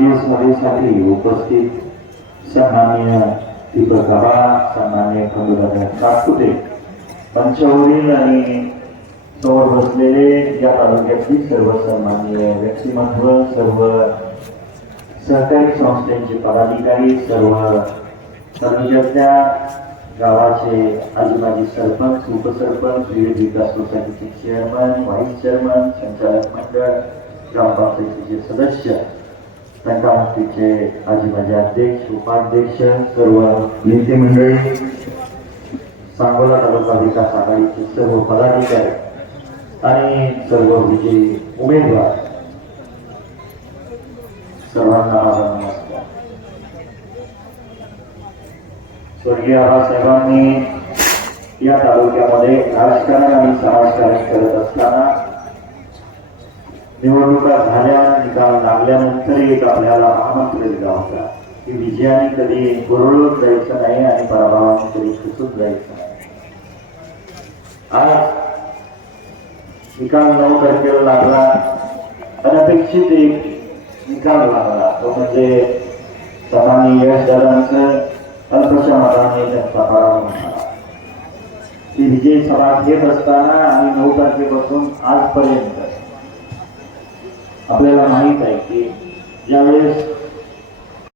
विजय सभेसाठी उपस्थित सन्माननीय दीपक बाबा, सन्माननीय खंडोबा सातपुते, मंचावरील आणि समोर बसलेले या तालुक्यातील सर्व सन्माननीय व्यक्तिमत्व, सर्व सहकारी संस्थांचे पदाधिकारी, सर्व तालुक्यातल्या गावाचे आजूबाजू सरपंच, उपसरपंच, विविध विकास सोसायटीचे चेअरमन, व्हाईस चेअरमन, संचालक मंडळ, ग्रामपंचायतीचे सदस्य, संघामतीचे आजीबाजी अध्यक्ष, उपाध्यक्ष, सर्व नेते मंडळी, सांगोला तालुका विकास आघाडीचे सर्व पदाधिकारी आणि सर्व विजयी उमेदवार, सर्वांना माझा नमस्कार. स्वर्गीय आबासाहेबांनी या तालुक्यामध्ये राजकारण आणि समाजकारण करत असताना निवडणुका झाल्या, निकाल लागल्यानंतर एक आपल्याला महामंत्र दिला होता की विजयाने कधी गुरळून जायचं नाही आणि पराभवाने कधी खचून जायचं नाही. आज निकाल 9 तारखेला लागला, अनपेक्षित एक निकाल लागला, तो म्हणजे सामान्य यश दादांचं अल्पशा मताने त्यांचा पराभव झाला. ती विजय सभा घेत असताना आणि 9 तारखेपासून आजपर्यंत आपल्याला माहित आहे की ज्यावेळेस